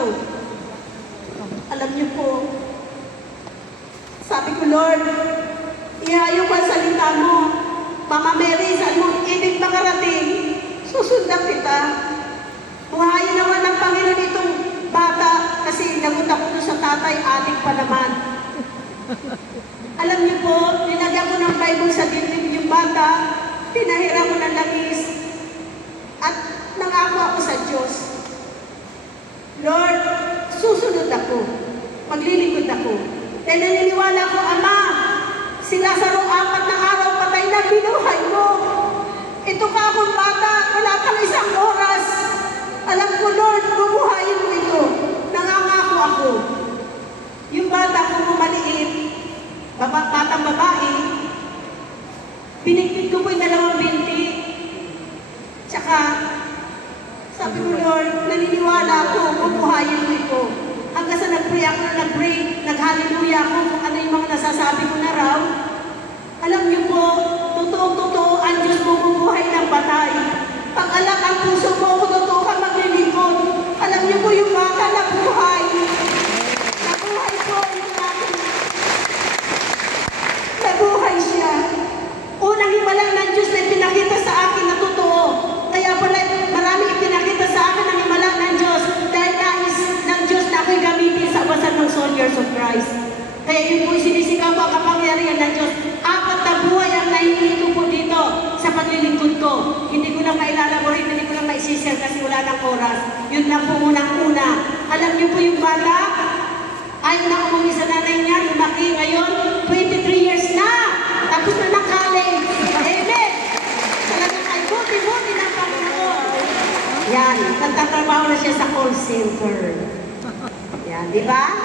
ko. Alam niyo po, sabi ko, Lord, ihayo ko ang salita mo. Mama Mary, saan mo ibig makarating? Susundan kita. Buhayin naman ng Panginoon itong bata kasi nagot ako doon sa tatay, adik pa naman. Alam niyo po, nilagyan ko ng Bible sa dibdib yung bata, pinahiram ko ng langis, at nangako ako sa Diyos. Lord, susunod ako. Maglilingkod ako. Dahil naniniwala ko, Ama, si Lazaro 4 na araw patay na, binuhay mo. Ito ka akong bata, wala pang isang oras. Alam ko, Lord, bumuhayin mo ito. Nangangako ako. Yung bata ko maliit, batang babae, pinigpit ko po yung 2 binti. Tsaka, sabi ko, Lord, naniniwala ako, bumuhayin mo ito. Hanggang sa nag-pray ako, nag-hallelujah ako kung ano yung mga nasasabi ko na raw. Alam niyo po, totoo-totoo, ang Diyos bumubuhay ng patay. Pag alam ang puso mo, kung totoo ka maglilingkod, alam niyo po yung bata nabuhay. Nabuhay po yung akin. Nabuhay siya. Unang himala ng Diyos na pinakita sa akin na totoo. Kaya pala marami ipinakita sa akin ang himala ng Diyos dahil nais ng Diyos na ako'y gamitin sa awasan ng soldiers of Christ. Kaya yun po sinisigaw ko ang kapangyarihan ng Diyos. 4 na buhay ang nahingi ko po dito sa paglilingkod ko. Hindi ko lang mailalaborin, hindi ko lang maisisir kasi wala ng oras. Yun lang po unang-una. Alam niyo po yung bata, ay na umuwi sa nanay niya, lumaki ngayon, 23 years na. Tapos na ng-college. Amen! Talagang ay buti-buti ng Panginoon. Yan, nagtatrabaho na siya sa call center. Yan, di ba?